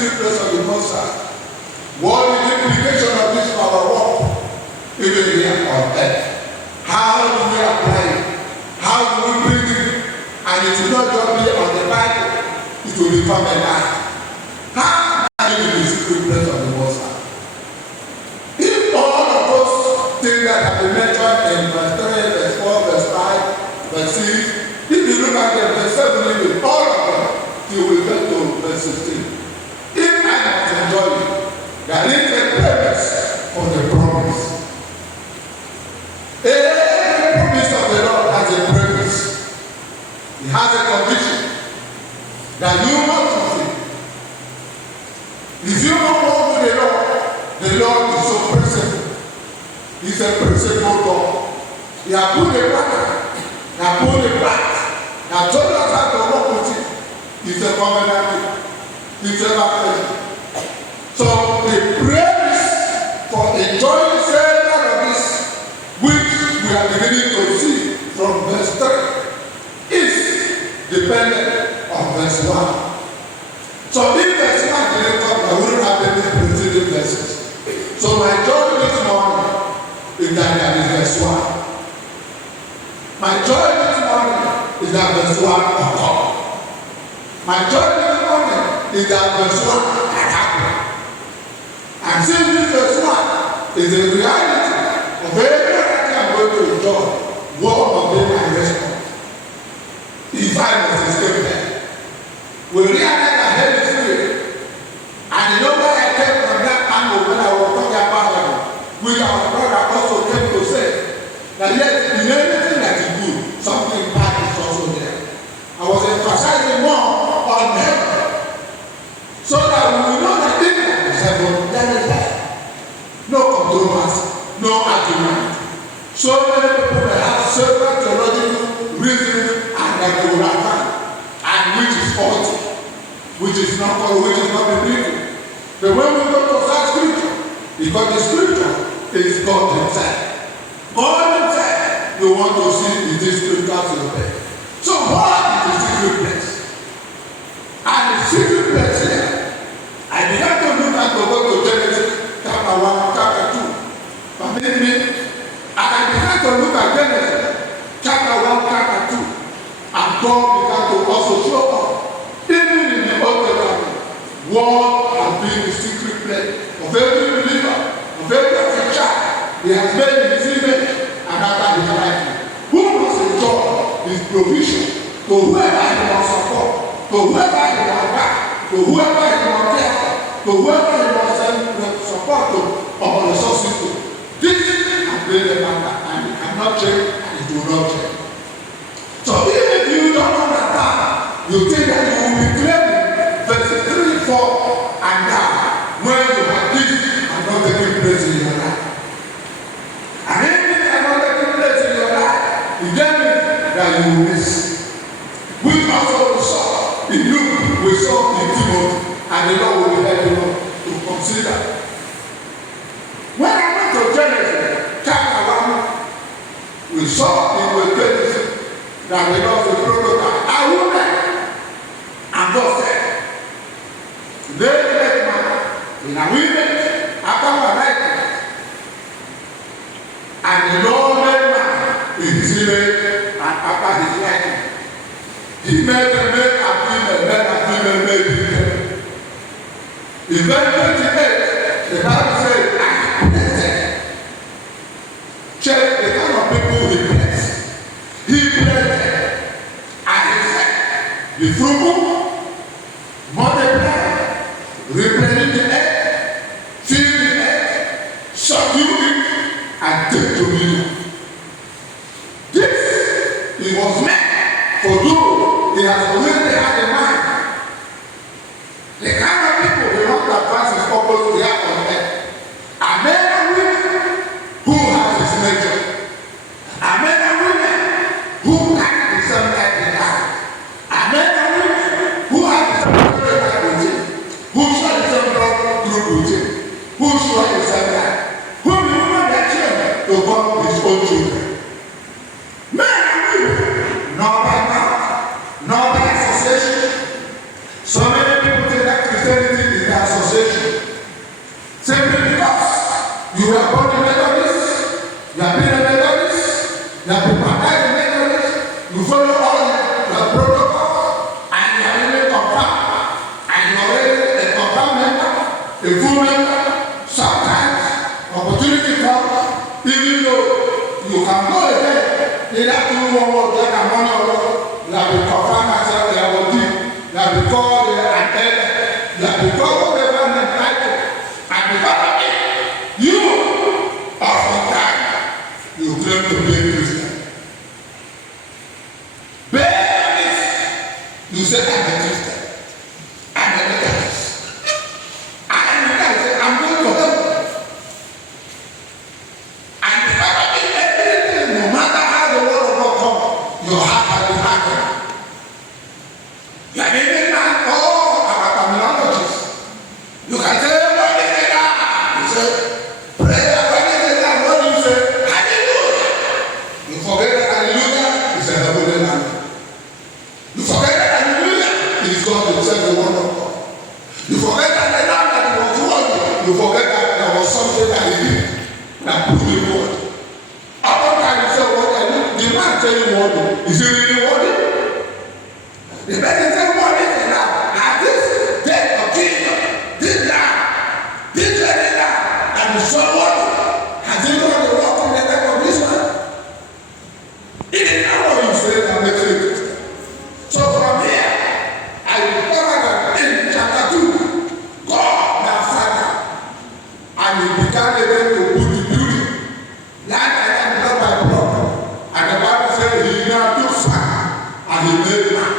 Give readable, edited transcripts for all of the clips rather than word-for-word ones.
secret place of the Most High. What is the implication of this for our work, even here on earth? How do we apply it? How do we bring it? And it will not just be on the Bible, it will become a life. How can you be the secret place of the Most High? If all of those things that have been mentioned in verse 3, verse 4, verse 5, verse 6, if you look at them, verse 7, even all of them, you will get to verse 16. If I must enjoy it, there is a purpose for the promise. Every promise of the Lord has a purpose. He has a condition that you must fulfill. If you don't walk with the Lord is so principled. He's a principled God. He has put a pattern. He has put a path. He has told us how to walk with Him. He's a covenant. He's a baptism. So the praise for enjoying certain of this, which we are beginning to see from verse 3, is dependent on verse 1. So if verse 1 didn't come, I wouldn't have any preceding verses. So my joy this morning is that there is verse 1. My joy this morning is that verse 1 will come. My joy this morning is that verse 1 can happen. And since this verse 1 is the reality of everything I'm going to enjoy, one of them I respond. If I must escape there, we realize that hell is free. And you know where I came from that angle when I was talking about it, which our brother also came to say, that yes, in everything that you do, something bad is also there. I was emphasizing more on heaven, so that we will know that in heaven there is hell. No controversy, no argument. So many people may have several theological reasons and that they will have, and which is faulty, which is not biblical. But when we go to that scripture, because the scripture is God Himself. God Himself, you want to see in this scripture in bed. So what is the secret place? And the secret place here, I began to look at the book of Genesis, chapter 1, chapter 2. Permit me. And I began to look at Genesis, chapter 1, chapter 2. And God began to also show up, even in the Old Testament, what has been the secret place of every believer, of every child. He has made in His image and after His likeness. Who must enjoy His provision to whoever He must support, to whoever He must back, to whoever He must care, to whoever He must support to, or resources to. This has been the matter, and it cannot change, and it will not change. So even if you don't understand, you think that you will be claiming verses 3, 4, and down when you have this and not taking place in your life. And if this are not taking place in your life, it then means that you will miss. We also saw in Luke, we saw in Timothy, and the Lord will be helping us to consider. When I went to Genesis chapter 1, we saw in the Genesis that the Lord will prototype a woman, and God said, "They make man in a woman after my likeness, and the Lord made man in His image and after His likeness. He made the male and female made him." In verse 28, the Bible says, "I blessed." Check the kind of people He blessed. He blessed, and He said, "Be fruitful, multiply, replenish the earth, fill the earth, subdue it, and take dominion." This it was meant for those He has already had in mind. The kind of people He wants to advance His purpose here on earth are men and women who have His nature, are men and women who carry the same life in life, are men and women who have the same life with Him, who share the same blood A full member, sometimes opportunity comes, even though you can go ahead, they have to do one more than a money or they have to confirm myself, they have to do, they have to call, they have to call whatever they title, and because of it, you oftentimes you claim to be a Christian. Bear this, you say I'm a Christian. You forget that there was something that he did that proved him worthy. Other times you say, what I do? The man tell you worthy. Is he really worthy? The person tell you worthy is now. At this death of Jesus, this land, this very land, and the so worthy. Has he gone to walk in the life of this man? It is not what you say that makes you Christian. So from here, I discover that in chapter 2, God, my Father, and he began again to put the beauty. Land I am not by blood. And the Bible said he now took fire and he made man.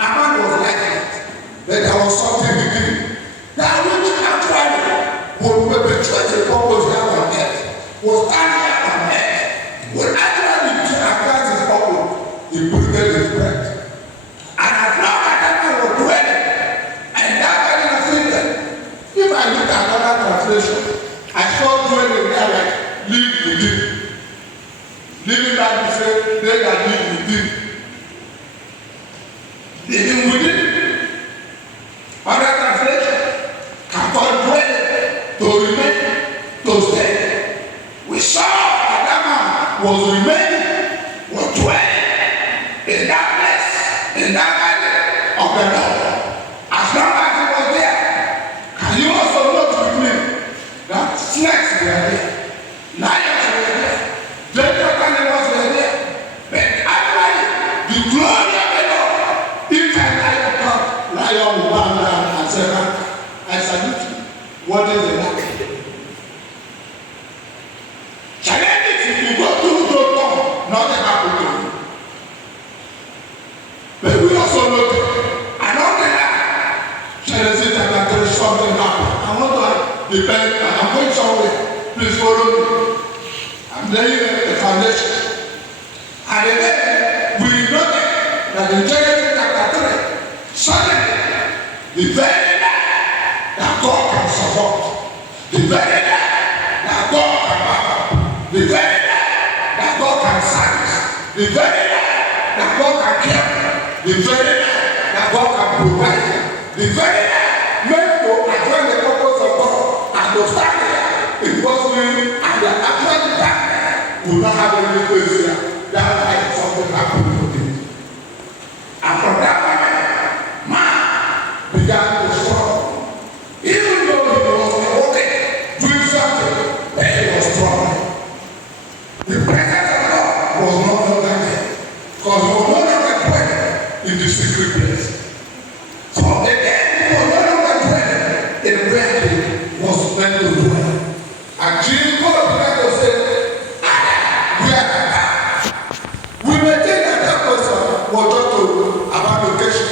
A man was like that. But there was something he did. That which actually would perpetuate the purpose here on earth, was standing here on earth, would actually advance his purpose. He breathed his breath. And as long as that man was dwelling, and that man in a finger, if I look at another translation, I saw dwelling there like live within. Living like we say, they that live within. Living within. Other translation can call dwelling to remain, to stay. We saw that that man was remaining, was dwelling in that place, in that valley of the Lord. As long as he was there, can you also note with me that snakes were there, lions were there, dangerous animals were there, but actually the glory of the Lord, each and every come, lion will bow down and say, I salute you. What is the matter? Challenge if you go through the door, nothing happened to you. But we also know along the line, Genesis chapter 3, something happened. I want to depend, I'm going somewhere. Please follow me. I'm laying the foundation. And then we know that in Genesis chapter 3, suddenly, the very night that God can support, the very night that God can back up, the very night that God can service, the very night that God can care, the very night that God can provide, the very night meant to advance the purpose of God and to stand there. It was really, and the actual time would not have any place here. That like something happened to him. And from that moment, man began to struggle. Even though he was working, doing something, but he was struggling. The presence of God was no longer there. Because he was no longer dwelling in the secret place. From the day he was no longer dwelling in where he was meant to dwell. And Jesus began to say, we may think that that person was just about vacation.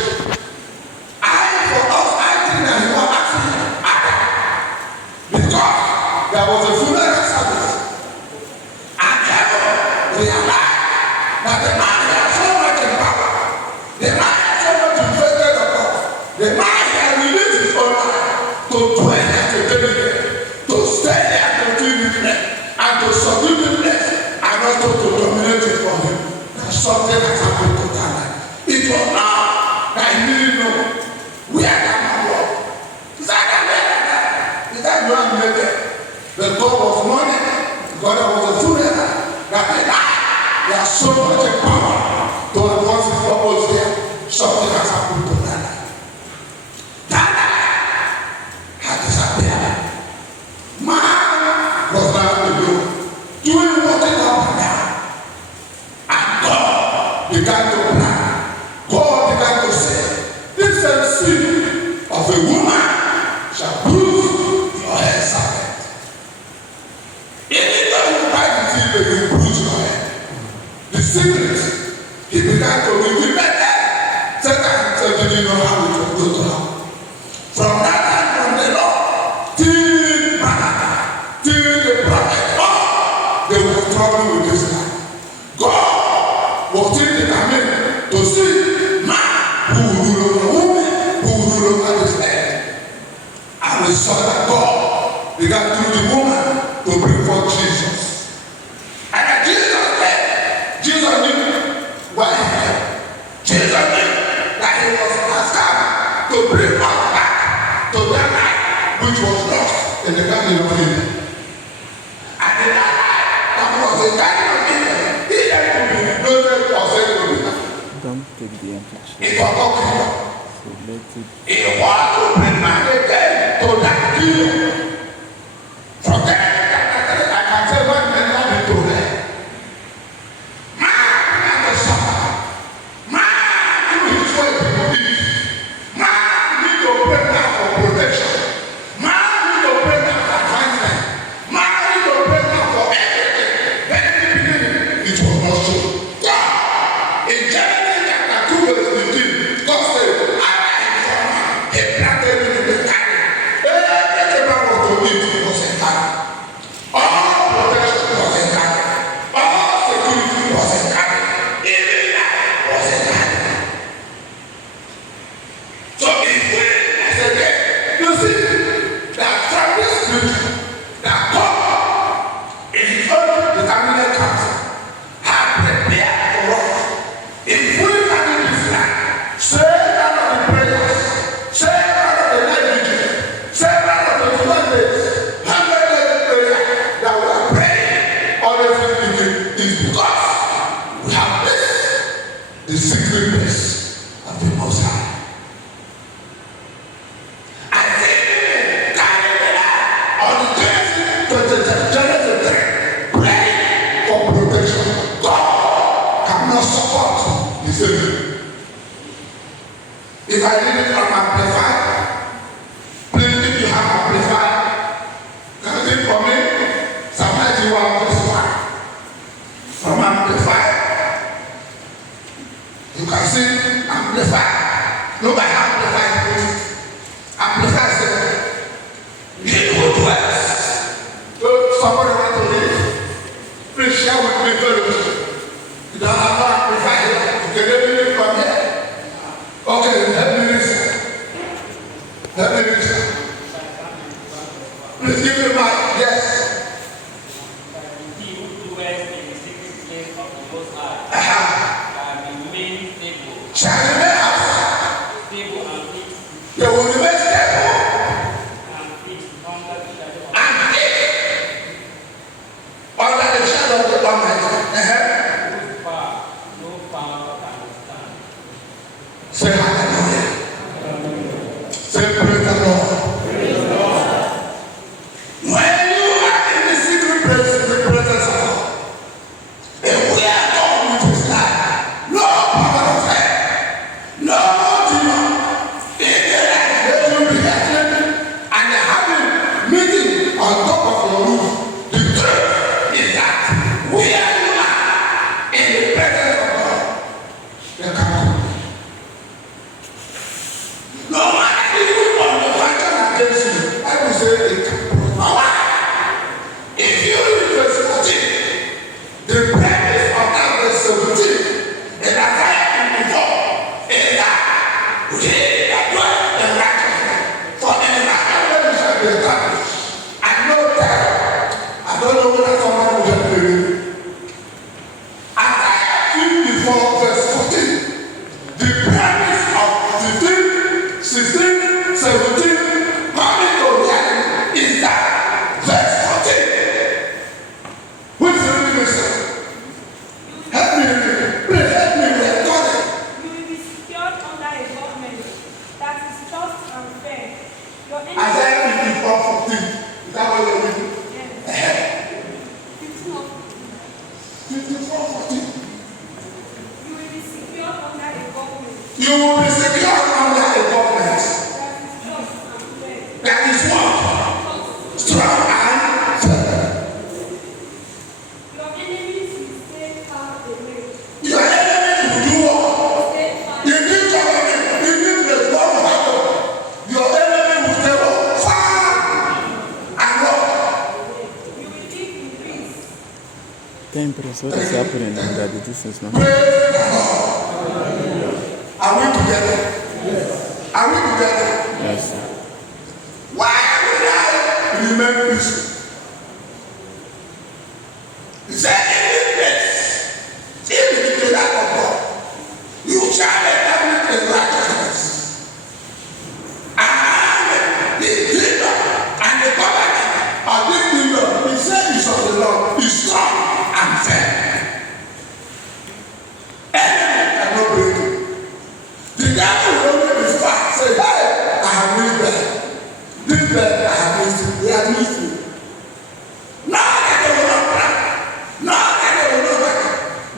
For us, I think that he was asking Adam. Because there was a funeral service. And heaven realized that the man had so much in power. The man had so much infected of God. The man had released his own life to dwell at the delicate, to stay there to feed his flesh, and to subdue the flesh, and also to dominate it for him. Something has happened to that life. It was now that he didn't know where that man was. Is that you are naked? The God was mourning. God was a funeral. That the life, there is so much power to advance his purpose there. Something has happened to that life. That life has disappeared. secret. He began to reveal it. Satan himself didn't know how it was going to happen. From that time, from the Lord till Malachi, till the prophet, they were struggling with this life. God was still determined to see man who will rule over woman, who will rule over this earth. And we saw that God began through the woman to bring forth Jesus. And at Jesus' death, Jesus knew what he did. Jesus knew that he was come to bring us back to that life which was lost in the Garden of Eden. And in that life that was the Garden of Eden, he had to be loaded or said to be. Don't take the empty chair. It was not clear. So let it. He wanted to bring man again to that kingdom. From there, I can say one man not into there. Man began to suffer. Man through his way to believe. Man need to pray now for protection. Man need to pray now for advancement. Man need to pray now for everything. Then in the beginning, it was not so. God, in Genesis chapter 2 verse 15, God said, I am from man. He planted me in the garden. Everything man was to eat was a garden. All protection was a garden. All security was a garden. Even life was a garden. So if we, as a day, you see that from this scripture, that God in his own determinate counsel had prepared for us. If we can do this life, say none of the prayers, say none of the night vigil, say none of the 12 days, 100 days prayer that we are praying all the things is because we have missed the secret place of the Most High. I think on the Genesis 3, praying for protection. God cannot support his enemy. If I read it from Amplified, please, if you have Amplified, can you read for me? Psalm 91 verse 1. From Amplified. You can see Amplified. Look at Amplified, please. Amplified said, he who dwells. So somebody want to leave? Please share with me fellowship. You don't have to amplify here. You can let me leave from here. Okay, let me listen. Let me listen. Please give me my yes. He who dwells in the secret place of the Most High shall remain stable. Shall remain as Stable and fixed, they will remain stable and fixed under the shadow of and fixed under the shadow of the Almighty. whose power no power can withstand. Say hallelujah. Say praise the Lord. When you are in the secret place, in the presence of God, and we are done with his life, no power of hell, no demon, in the life they will be healing and having meeting on top of your roof. The truth is that where you are in the presence of God, they can come. No matter you on the fighting against you, I will say it can power. If you read verse 14, the premise of that verse 17 in Isaiah 54 is that we that dwell in righteousness, for Temperance, what is happening under the distance now? Praise the Lord. Are we together? Yes. Are we together? Yes, sir. Why will I remain peaceful? He said, in this place, if it is the light of God, you shall establish his righteousness. And the kingdom and the government of this kingdom, he said, is of the Lord, is strong and fair. Enemy cannot break it. The devil will only be fast. Say, hey, I have missed them. This bed, I have missed it. They have missed it. No, they will not plan. No, they will not work.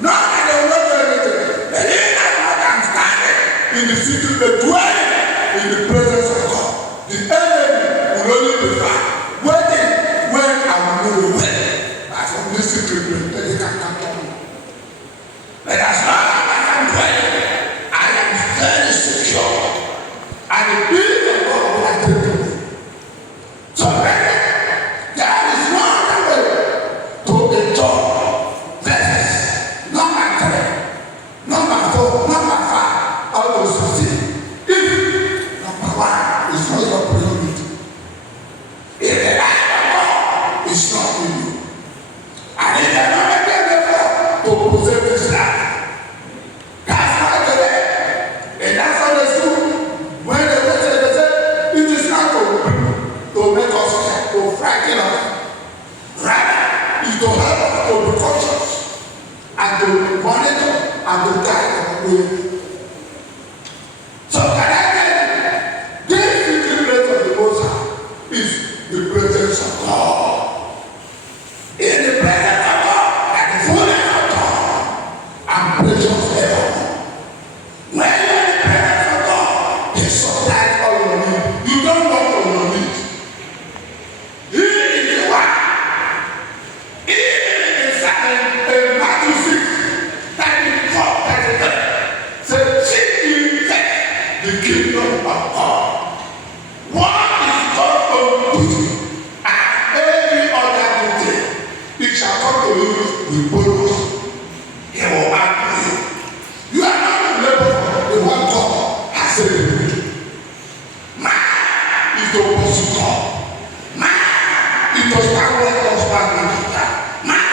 No, they will not do anything. But they are not understanding. In the city, they dwell in the presence of God. The enemy will only be fast. Waiting when I will move away. But from this secret place, they can come to me. But as long as I'm dwelling, I am very secure. And the peace of God will attend to me. So there is no other way to enjoy blessings. Number 3, number 4, number 5, how to succeed. If number 1 is not your priority, if the life of God is not in you, and if you are not able to possess this life, that's why today, in that Sunday school, when they say, it is not to make us to frighten us. Rather, it's to help us to be conscious and to monitor and to guide our way. So can I tell you, this secret place of the Most High is the presence of God. In the presence of God, and the fullness of God, and precious forever. When you are in the presence of God, He supplies all your needs. You don't know for your needs. He is the one. Even in Matthew 6, 34, 33, says, seek ye first the kingdom of God. What is God's own duty? And every other duty, it shall come to you with bonus. He will add to you. You are not a labor for the one God has said to you. Man is to pursue God. Man is to stand where God's back and after. Man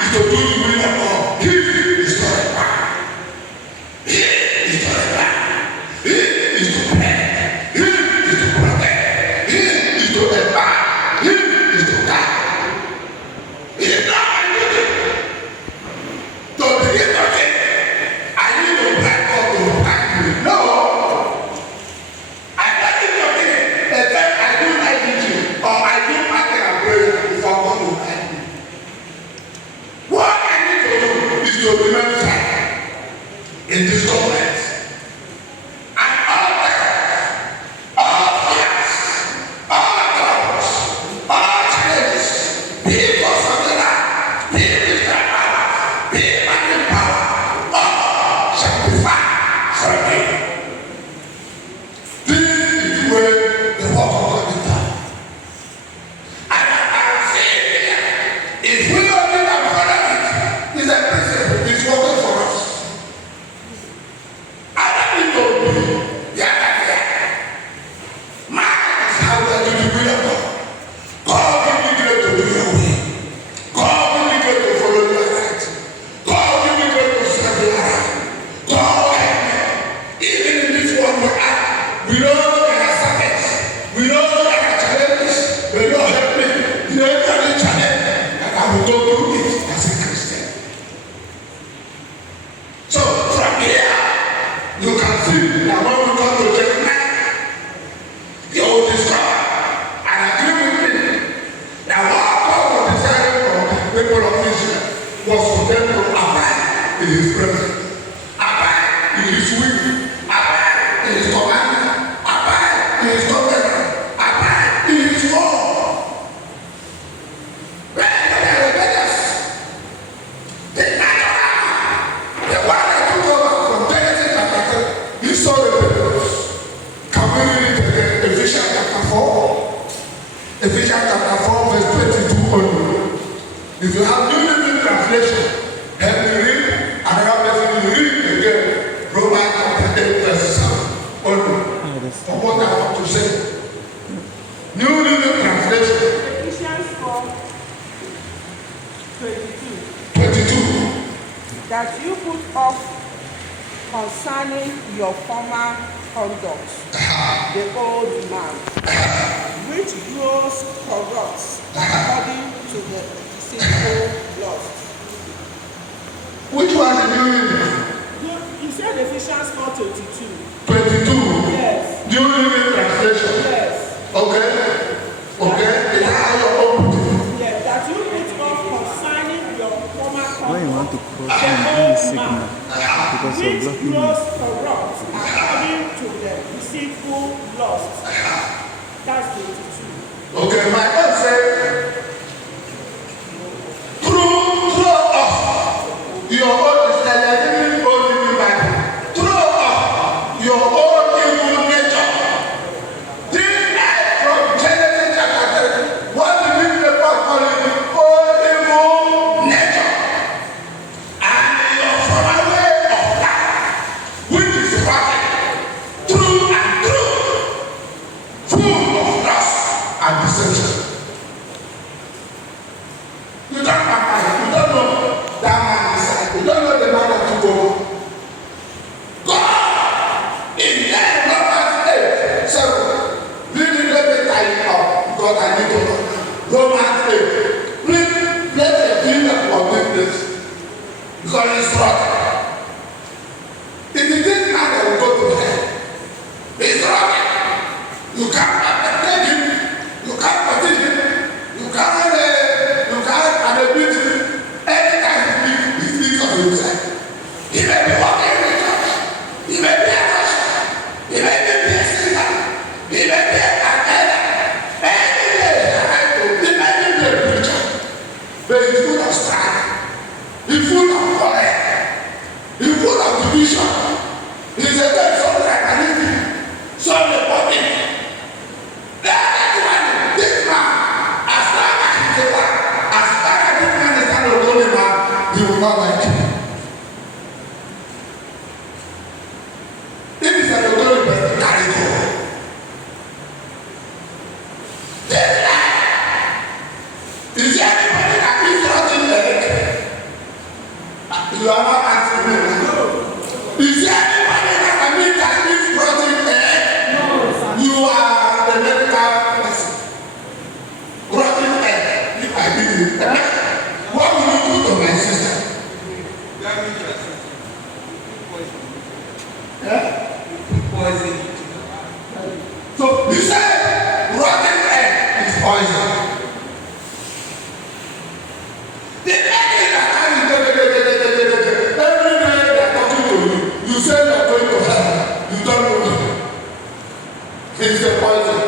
is to do the will of God. He is to reply. He is to reply. He is to pray. He is to protect. He is to empower. He is to guide. It is not my duty to begin to think, I need to pray God to guide me. No. I don't need to think, except I do my teaching or I do fasting and prayer before God will guide me. What I need to do is to remain silent in this government. And all fears, all troubles, all challenges, because of the land, people that power, people in power, all shall be far from me. This is where the work of God is done. And I'm saying here, if we don't do that for it, it's a principle, it's working for us. I don't need to be man is how we do the will of God. God will be great to do your will. God will be great to follow your right. God will be great to serve your right. God help me. Even in this world we know there are serpents. We know there are challenges. But Lord help me. You know every challenge that I will go through it as a Christian. So from here, you can see that when we come to Jeremiah, you will discover and agree with me that what God was desiring from the people of Israel was for them to abide in His presence, abide in His will, abide in His commandment, abide in His covenant, abide in His word. When they are rebellious, the natural man, the one that took over from Genesis chapter 3, he saw rebellious. Can we read it again? Ephesians chapter 4. Ephesians chapter 4, verse 22 only. If you have New Living Translation, translation. Help me read. Another person will read again. Romans chapter 8 verse 7. Only. For what I want to say. New Living Translation. Ephesians 4:22. 22. That you put off concerning your former conduct, the old man, which grows corrupt according to the deceitful lust. Which one did you read? You said Ephesians 4:22. 22. Yes. New Living Translation. Yes. Okay. Okay. Is that how you open it? Yes. That you put off concerning your former When you want conduct, to cross him, he is sick now because you're which blocking him. grows corrupt according to the deceitful lust. That's 22. Okay, my God said, throw off your own Israeli old living Bible. Throw off your own evil nature. This night from Genesis chapter 3, what the newspaper call it, old evil nature. And your former way of life, which is rotten, true and true, full of lust and deception. You don't know that man inside. You don't know the man that you go. God in there, Romans 8. So, really let me tie it up because I need to know. Romans 8. Please, let the kingdom of this because it's rotten. It is this man that will go to hell. It's rotten. You can't take him. You can't protect him. You can't admit him. Anytime he speaks of himself. He may be walking in the church. He may be a pastor. He may be a singer. He may be an elder. Any day he may be a preacher. But he's full of strife. He's full of quarrel. He's full of division. He's a very soul like an idiot. So the body. This man, as long as he's a man, as long as this man is not a holy man, he will not like him. If he's an holy person, carry go. This life, is there anybody that is rotten leg? You are not answering me. Is there anybody that is rotten leg? No, you are the medical person. Rotten egg, if I did it, what will you do to my sister? Poison. So you said rotten egg is poison. The egg that every day they are talking to you, you say you are going to heaven, you don't know it. It's a poison.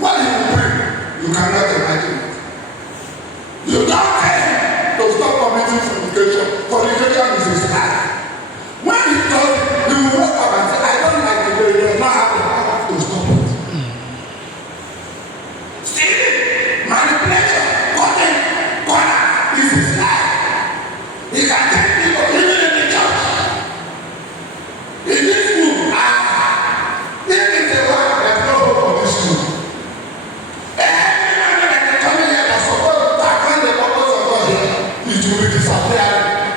What he will bring, you cannot imagine it. You don't tell him to stop committing fornication. Fornication is his life. When he does it, he will wake up and say, I don't like the way you does not have the power to stop it. Stealing, manipulation, cutting, corner is his life. He can take people even in the church. In this room, if it's a one, there's no hope for this room. Everyone that is coming here that's supposed to attend the purpose of God here, it will be disappearing.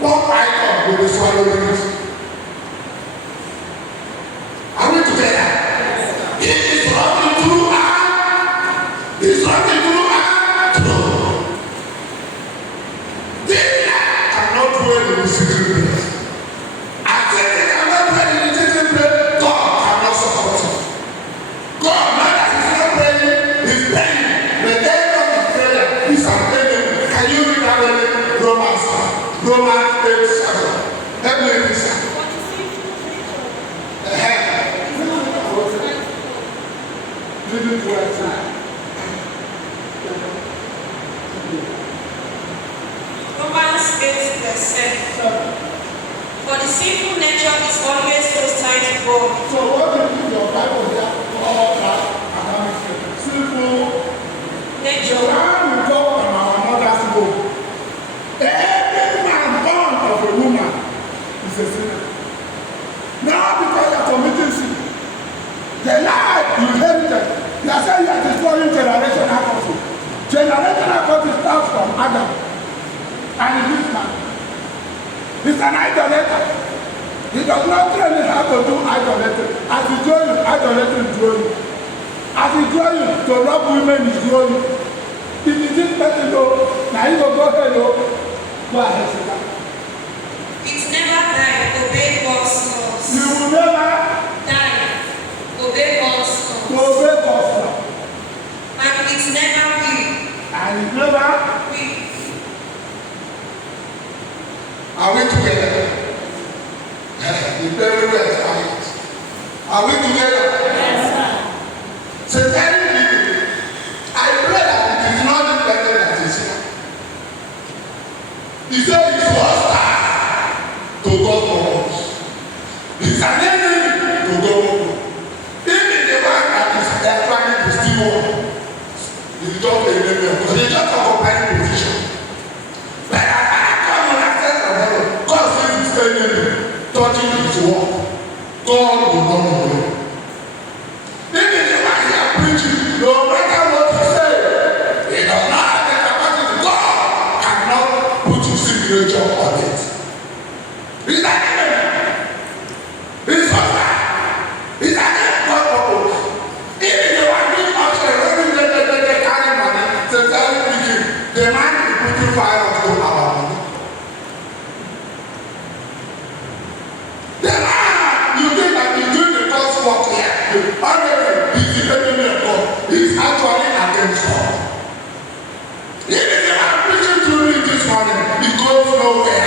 One icon will be swallowing it. Are we together? He is running through and through. This life cannot dwell in the secret place. And since it cannot dwell in the secret place, God cannot support it. God, not that he's not praying, he's praying. The end of the prayer is an enemy. Can you read that one? Romans 8:7. Help me read that. Read it well. Romans 8:7. For the sinful nature is always hostile to God. So what do you think your Bible there all that sinful The life you inherited, you are saying you are destroying generational curses. Generational curses starts from Adam and this man. He's an idolater. He does not train you how to do idolatry. As he draw you, idolatry is drawing you. As he draw you to rob women, he's drawing you. If you this person though, now you go ahead though. Go ahead, Satan. It's never die, obey God's laws. You will never Die, obey God's laws. obey God's law. And it's never will. And you never. Will. Are we together? The very well is quiet. Are we together? Yes, sir. Satanic, I pray that it is not the person that is here. He said it's hostile to God's purpose. It's an enemy to God. Even the one that is trying to steal one, it's just an enemy because it's just occupying position. But as I come on access of heaven, God says it's enemy touching his work. God will not know. Even the one he is preaching, no matter what he says, he does not have the capacity. God cannot put his signature on it. He's an enemy. He's hostile. He's an enemy. God purpose. Even the one doing upstairs, when they carry money, sincerely speaking, the man is putting fire onto our money. The man, you think that he's doing the God's work here. However, he's the enemy of God. He's actually against God. Even the man preaching to me this morning, he goes nowhere.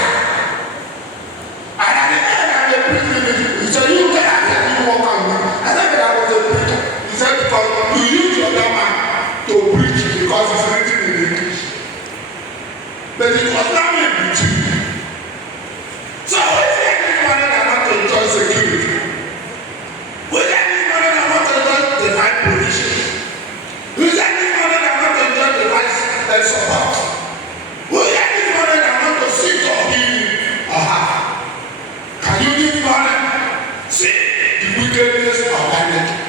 And at the end of the preaching, he said, you get out here, you walk on me. I said that I was a preacher. He said, because you use your other man to preach because it's written in English. But it was not me preaching. So we say this morning I want to enjoy security. We say this morning I want to enjoy divine provision. We say this morning I want to enjoy divine support. We say this morning I want to seek or healing or have. Can you this morning see the wickedness of thy nature?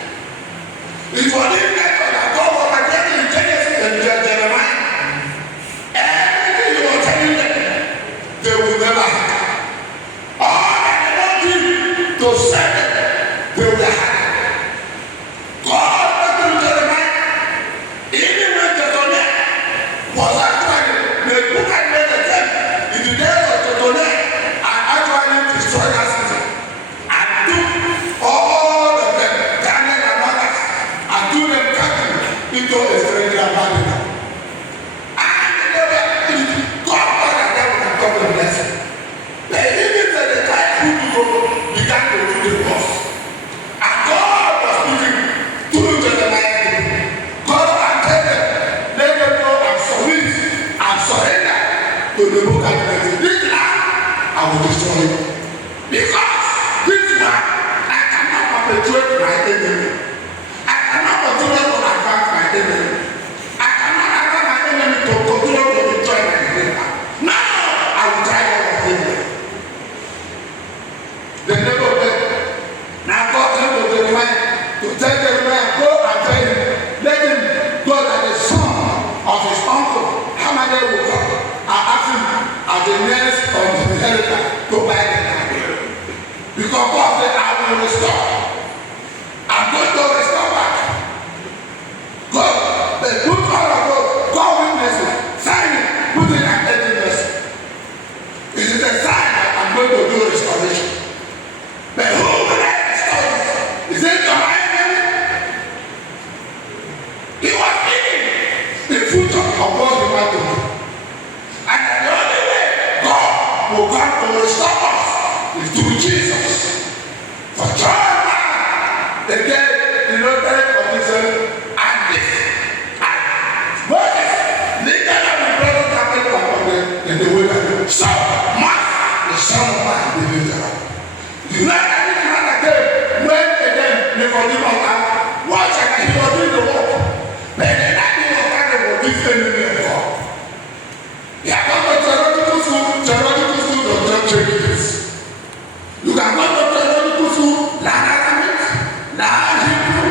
It was this nature that God was against in Genesis and Jeremiah. Everything you were telling them, they will never have. All that they want you to send them, they will have. God spoke to Jeremiah, even when Jeconiah was actually the book I read again in the days of Jeconiah and actually destroyed that city and took all of them, Daniel and others, and took them captive into a stranger Babylon. And they were God and them would have come to bless them. They even said the time people began to do the work. And God was speaking through Jeremiah. God had told them, let them go and submit and surrender to the book of Genesis. This land, I will destroy you. Because this man, I cannot perpetuate my enemy. I cannot continue to advance my enemy. I cannot allow my enemy to continue to enjoy my enemy. Now, I will drive out of him. They never obeyed. Now God came to Jeremiah to tell Jeremiah, go and tell him, let him go that the son of his uncle, Hamanel will come and ask him as the next of the inheritance to buy the land. Because God said, I will restore. I'm going to restore back. God, they put all of those, God witnesses, sign it, put it at emptiness. It is a sign that I'm going to do restoration. But who will I restore? Is it your enemy? He was eating the fruit of God's humanity. And the only way God will come to restore us is through Jesus. For John, again, the Lord and this. And Moses, leader of the brother captain in the wilderness. So, Mark, the son of man, the leader. You know that this man again, when again, they forgive us. Watch again, he was doing the work. But then I think what kind of this enemy of God. You have gone to theological school does not change this. You can go to theological school, learn Arabic, learn Hebrew,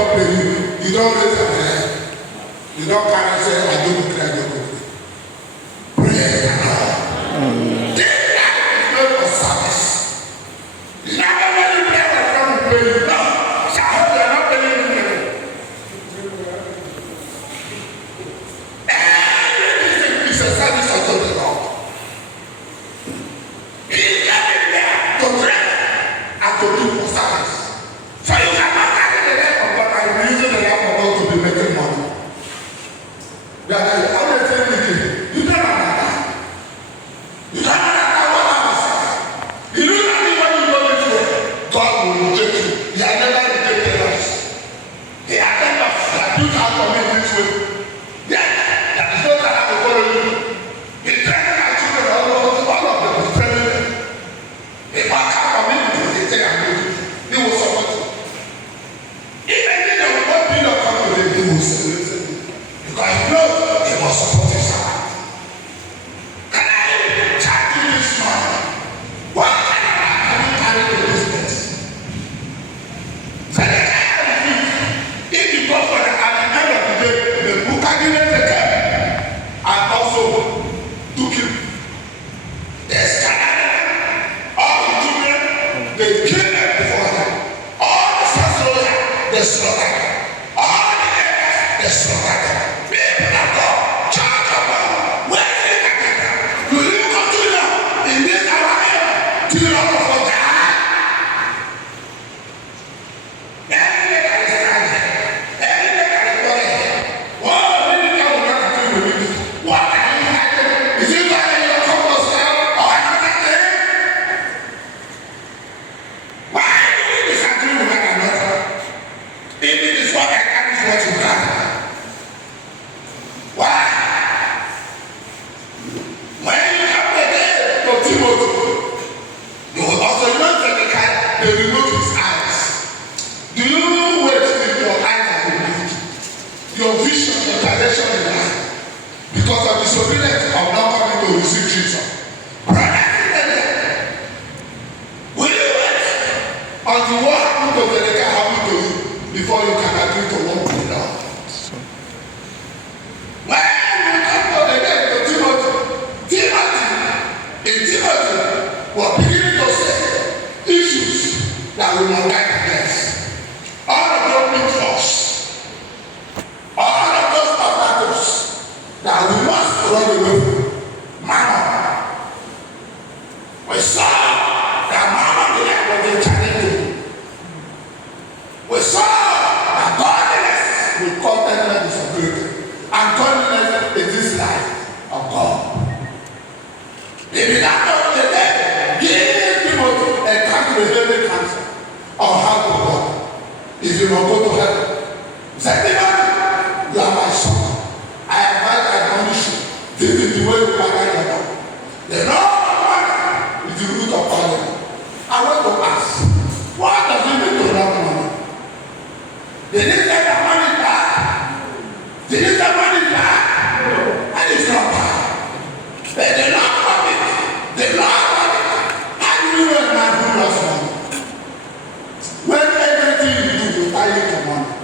don't pay you, you don't raise your hand. You don't carry and say, I don't go to. Praise the Lord. This life is not for service. It's not everybody pray for them to pay you. No. So I hope they are not paying you. Everything is a service unto the Lord. He's getting there to dress and to do for service. So you cannot carry the name of God and be using the name of God to be making money. That is how they say anything. You don't understand. You don't understand what I'm saying. You know that when you go this way, God will reject you. He has never rejected us. He has never that you can't commit this way. Yes, that is not that I will follow you. He's training our children all of them is training them. If I can't commit to the thing I'm doing, he will support you. Even if they will not be your company, he will say listen. Because you know he must support his servant. Can I charge you this morning? What can you carry to this place? So the guy refused. If you go for the at the end of the day, the Bukadine the camp and also took him. They scattered all the children, they killed them before them. All the first soldiers, they slaughtered them. All the elders, they slaughtered them. People of God, charge of God, where is the cathedral? Will you continue in this our era till you all of die? Every day that is rising, every day that is going, what really can we not do with this? What can you hide? Is it like your compost now or another thing? Why do we disagree with one another? If it is what I can, is what you can. Why? When you come again to Timothy, you will also not take the guy, they remove his eyes. Do you wait till your eyes are removed? Your vision, your direction in life, because of disobedience of not coming to receive Jesus. Brother, will you wait until what happened to Zedekiah happened to you before you can agree to walk with the Lord? When you come to the gate to Timothy was beginning to say issues that will not guide against. All of those pitfalls, all of those obstacles that we must run away from. Mama, we saw that Mama was a challenge. We saw that godliness will contentment is security. And godliness is this life of God. If you don't know the day, give people a country, the heavenly counsel on how to walk. If you don't go to heaven, say, Timothy, you are my son. I advise, I admonish you. This is the way you pattern your life. The Lord of money is the root of all evil. I want to ask, what does it mean to love money? Did it say that money is bad? Did it say money is bad? And it's not bad. But the Lord of it, the Lord of it. How do you know a man who loves money? When everything you do will tie you to money.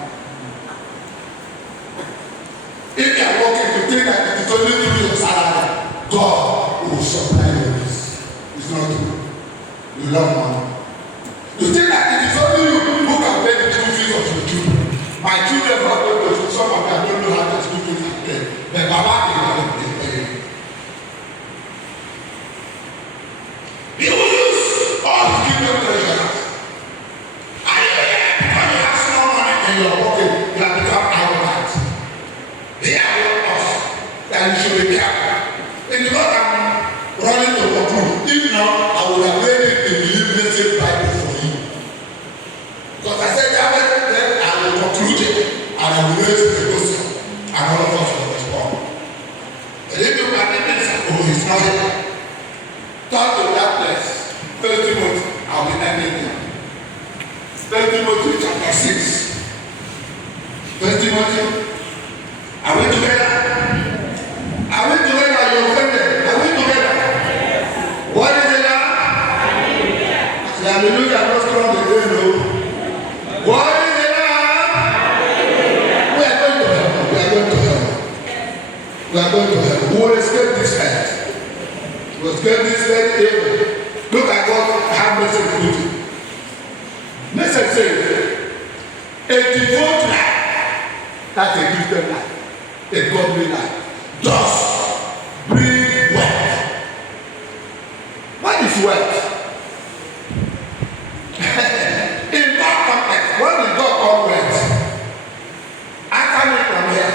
If you are working to think that it is only through your salary, God will supply your needs. It's not true. You love money. You think that it is only you who can pay the school fees of your children. My children are going to school. Some of them don't know how the school fees are paid. But Baba is paying. You will use all the kingdom treasures. And because you have small money and you are working, you have become arrogant. They are warned us that you should be careful. It's because I'm running to conclude. If not, I would have made it in the limited Bible for you. Because I said that then I will conclude it and I will raise the question and all of us will respond. And if you can make it, oh, it's not there. Turn to that place. 1 Timothy, I'll be ending here. 1 Timothy chapter 6. 1 Timothy, are we together? Are we together? Are you offended? Are we together? Yes. What is it now? Hallelujah. Hallelujah. Not strong again, no. What is it now? became this very evil. Look at what how message put it. Message says, a devout life, that's a Christian life, a godly life, just bring wealth. What is wealth? In God context, what is God called wealth? Answer me from here.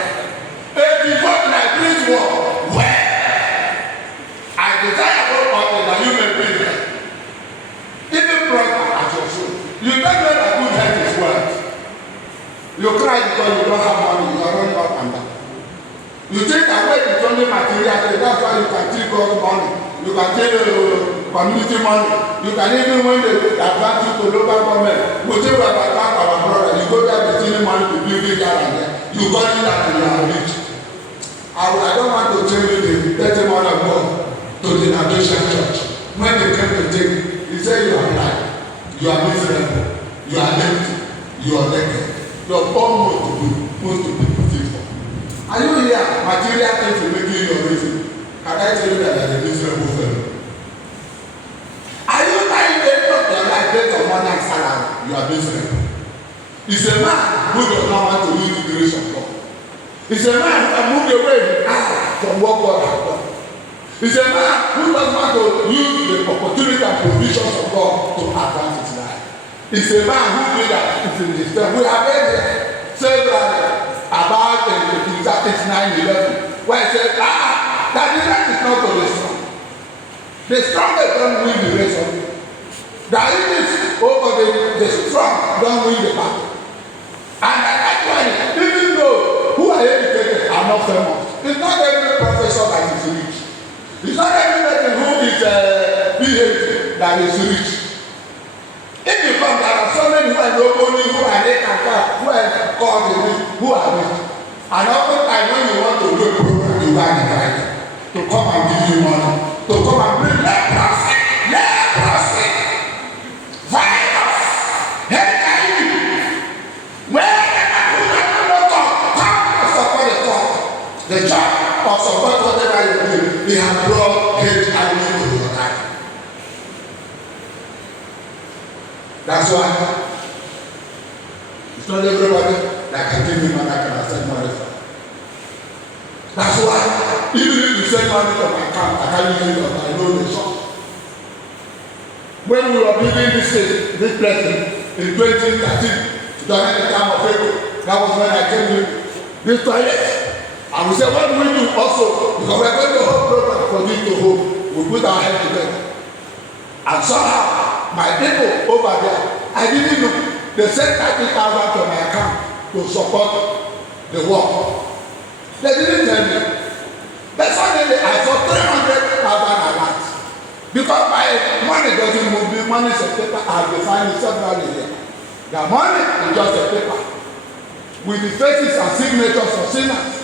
A devout life brings what? Wealth. I desire God all that you may bring wealth. Even prosper as your soul. You don't know that good health is wealth. You cry because you don't have money, you are running up and down. You think that wealth is only material, that's why you can take God's money. You can take community money. You can even when they advance you to local government, whatever about our brother, you go there receiving money to build it here and there. You call it that you are rich. I don't want to tell you the testimony of God to the Nation Church. When they came to take it, he said you are blind, you are miserable, you are empty, you are naked. You are almost to be beautiful. Are you here? Material things will make you your reason. Can I tell you that you are a miserable fellow? Are you trying to end up your life based on money and salary? You are miserable. It's a man who does not want to use the grace of God. It's a man who has moved away from what God has done. It's a man who does not want to use the opportunity and provisions of God to advance his life. It's a man who did that in his time. We have read there several about Ecclesiastes 9:11, where it says, that the race is not for the strong. The strongest don't win the race of it. That it is over the strong don't win the battle. And actually, even though who are educated are not famous, it's not every professor that is rich. It's not everybody who is PhD that is rich. If you come, there are so many who are nobody, who are who are called who are rich. And often time when you want to do a program, you buy the guy to come and give you money, to come and bring leprosy, virus, HIV. Wherever you don't come to support the talk, the job of support whatever you do, they have brought HIV to your life. That's why it's not everybody that can give me money, that can send money for. That's why even if you send money to my account, I can't use it, I know the shop. When we were building this place in 2013, during the time of April, that was when I came to this toilet. And we said, what do we do also? Because we're going to hold program for this to hold. We put our head together. And somehow, my people over there, I didn't know, they sent 30,000 to my account to support the work. They didn't tell me. But suddenly I saw 300,000 alert. Because my money doesn't move, the money is a paper, I've defined it separately here. The money is just a paper. With the faces and signatures of sinners,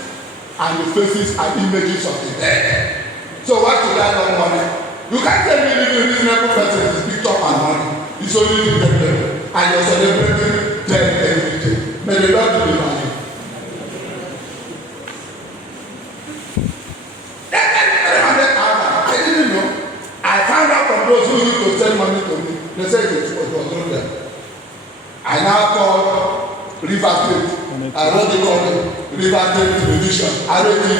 and the faces and images of the dead. So what should I do money? You can't tell me living a reasonable person is picture and money. It's only the devil. And you're celebrating death every day. May the Lord be with you. I didn't know. I found out from those who used to send money to me. They said it was not them. I now called River State. I wrote the call River State Television. I wrote it.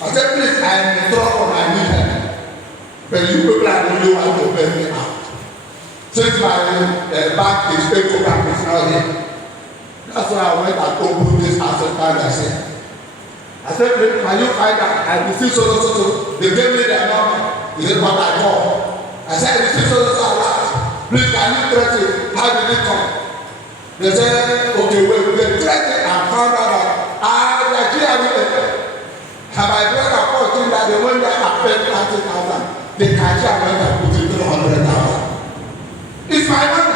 I said, please, I'm in trouble, I need help. But you people are really want to bail me out. Since my bank is Eco Bank is now here. That's why I went and opened this asset card. I said, please, can you find out? I received so. They gave me their number. They said, what I call. I said, I received so alert. Please, can you trace it? How did it come? They said, okay, wait, they traced it and found out that Nigeria with it. And my brother posted that they went there and paid 30,000. The cashier went and put in 300,000. It's my money.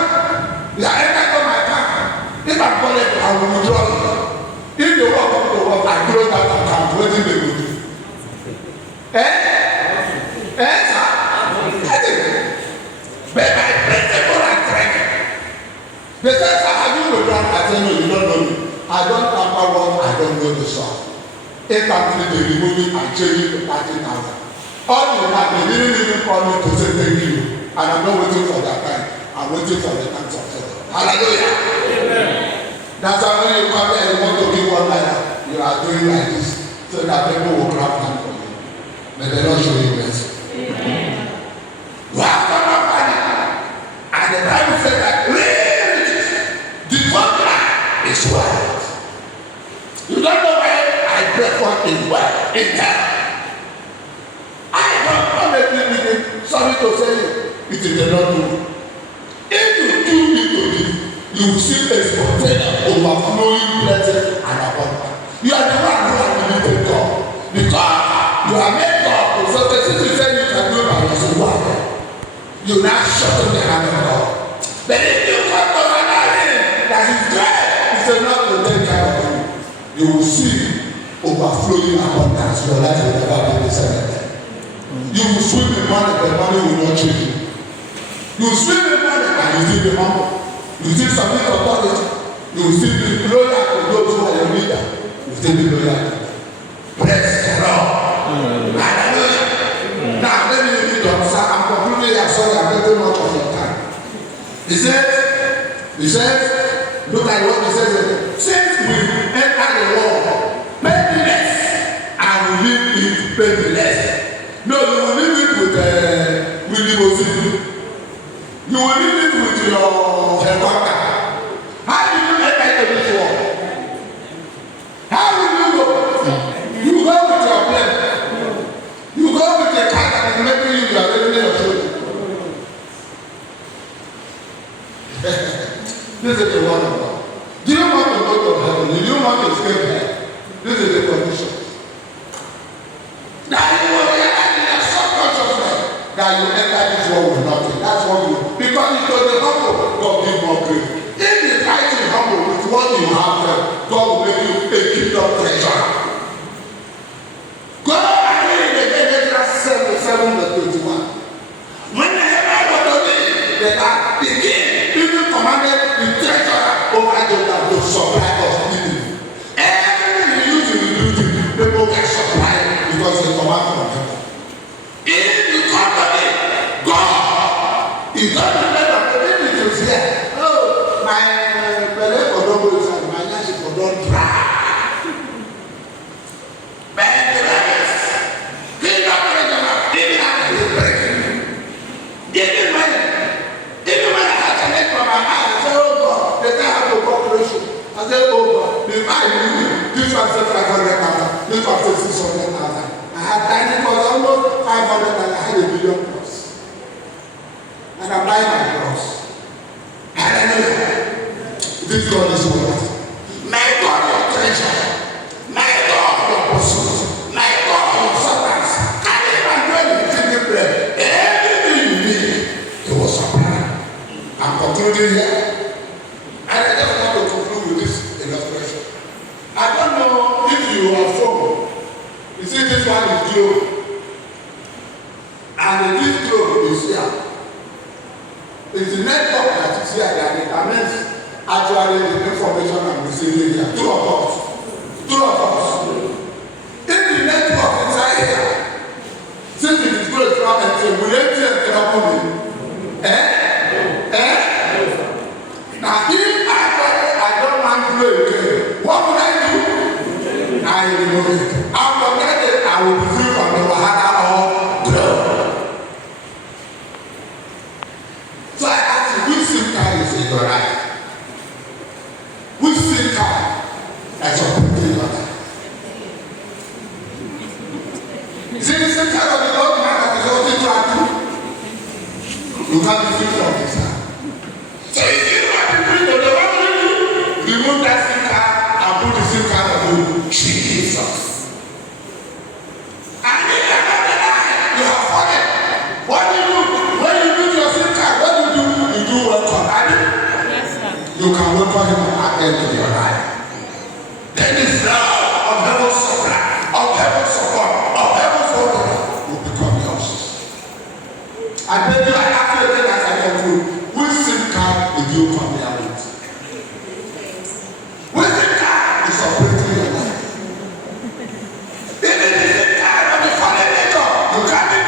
They are entered on my account. If I call it, I will withdraw it. If they walk up to work, I close that account. What did they go do? Sir? But my principal and training. They said, sir, have you withdrawn? I said, no, you don't know me. I don't tamper one, I don't know the song. If I they remove it and change it to 30,000. All you have, they didn't even call me to say thank you. And I'm not waiting for that time. I'm waiting for the time of God. Hallelujah. Amen. That's why when you come here and you want to give one life, you are doing like this so that people will clap hand for you. May the Lord show you mercy. Amen. You have to have money. And the Bible says that real riches, the one is wealth. You don't know where I pray for is wealth in heaven. I don't honestly begin, sorry to say it is the Lord doing. If you do it to this, you will see a spontaneous overflowing blessing and abundance. You are the one who has limited God. Because you are made God. So the since you say you can do it by yourself, you now shorten the hand of God. But if you come to another that is great, it's enough to take care of you. You will see overflowing abundance. Your life will never be the same again. You will swim in money, the money will not change you. You will swim in money and you still be humble. You still submit authority. You will still be loyal to those who are your leader. You still be loyal to them. Praise the Lord. Hallelujah. Now let me read on. I'm concluding. I'm sorry, I'm getting out of your time. He says, look at what he says. Since we enter the world, penniless, and we live it penniless. No, you will live it with limousine. You will live it with your helicopter. How did you enter into this world? How will you go? You go with your plane. You go with a car that is making you your regular children. This is the word of God. Do you want to go to heaven? Do you want to escape hell? This is the condition. Now you will realize in your subconsciousness that you enter this world with nothing. That's what you, because it was the humble, God give more grace. If you try to humble with what you have, God will make you a kingdom treasure. Go and read it again, Exodus 7:21. When the heaven was opened, the king even commanded the treasurer over Jordan to supply us living. Everything he used to do, people get supplied because he commanded from heaven. If you come to me, God, he doesn't let the community here. Oh, my belly for don't go inside, my nyashi for don't dry. Man, the rest, he don't break them up, even after he break them. Even when I had to make from my eye, I said, oh God, the guy had to cooperation. I said, oh God, if I knew you, this one said 500,000, this one said 600,000. I had tiny for almost 500,000, I had $1 billion plus. And I'm buying my cross. Hallelujah. This God is with my God, your treasure. My God, your pursuit. My God, your servants. And even when you take the bread, everything you need, it was supplied. I'm concluding here. And I just want to conclude with this illustration. I don't know if you have phone. You see, this one is globe. And this globe is here. It's the network that is here that determines actually the information I'm receiving here. Two of us. If the network inside here, since it is close to our entry, will empty and trouble me? Now, if I don't want to play again, what would I do? I remove it. After that, I will be free from the Wahada or globe. So I ask you, which SIM card is in your life? Which SIM card is your in your life? Is it the SIM card of the old man that is holding to our two? You can't be free from this now. So if you want to be free from the one you remove that SIM card and put the SIM card of you, Jesus. And if you are not alive, you have fallen. What do you do? When you do your SIM card, what do? You do welcome. Yes, sir. You can welcome him at the end of your life. Then this love of heaven's supply, of heaven's support, of heaven's order will become yours. I beg you, I ask you again as I conclude, which SIM card did you come here with? Which SIM card is operating your life? If it is the card of the fallen nature, you can't be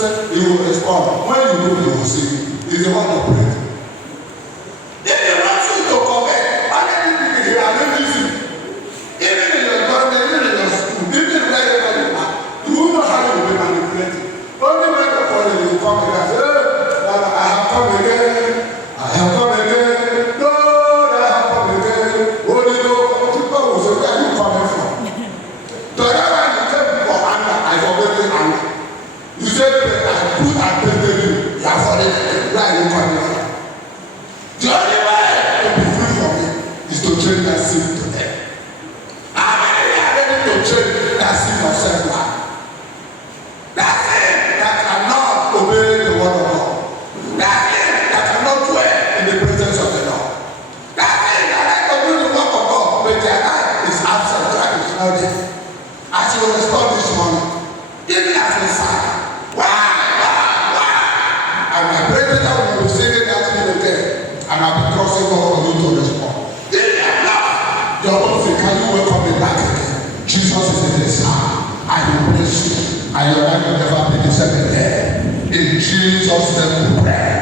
person, he will respond. When you know, he will see. He's the one operating. If you want you to commit, how many people here are not using? Even in your government, even in your school, even wherever you are, you will know how you will be manipulated. Only when the father will come and say, I have come again. I have come again. Lord, I have come again. Holy Ghost, people will say, where are you coming from? The other one you tell people anger, I forget the anger. You say, I put and painted you. You are falling. Where are you coming from? The only way to be free from it is to change that sin to them. How many are ready to change that sin of self-love? That sin that cannot obey the word of God. That sin that cannot dwell in the presence of the Lord. That sin that like to do the work of God, but their life is absent, God is not there. As you respond this morning, even as a sign, why? And my president will be singing that thing again, and I'll be crossing over for you to respond. If you are not, your own thing, can you welcome me back again? Jesus is in this house. I will bless you, and your life will never be the same again. In Jesus' name we pray.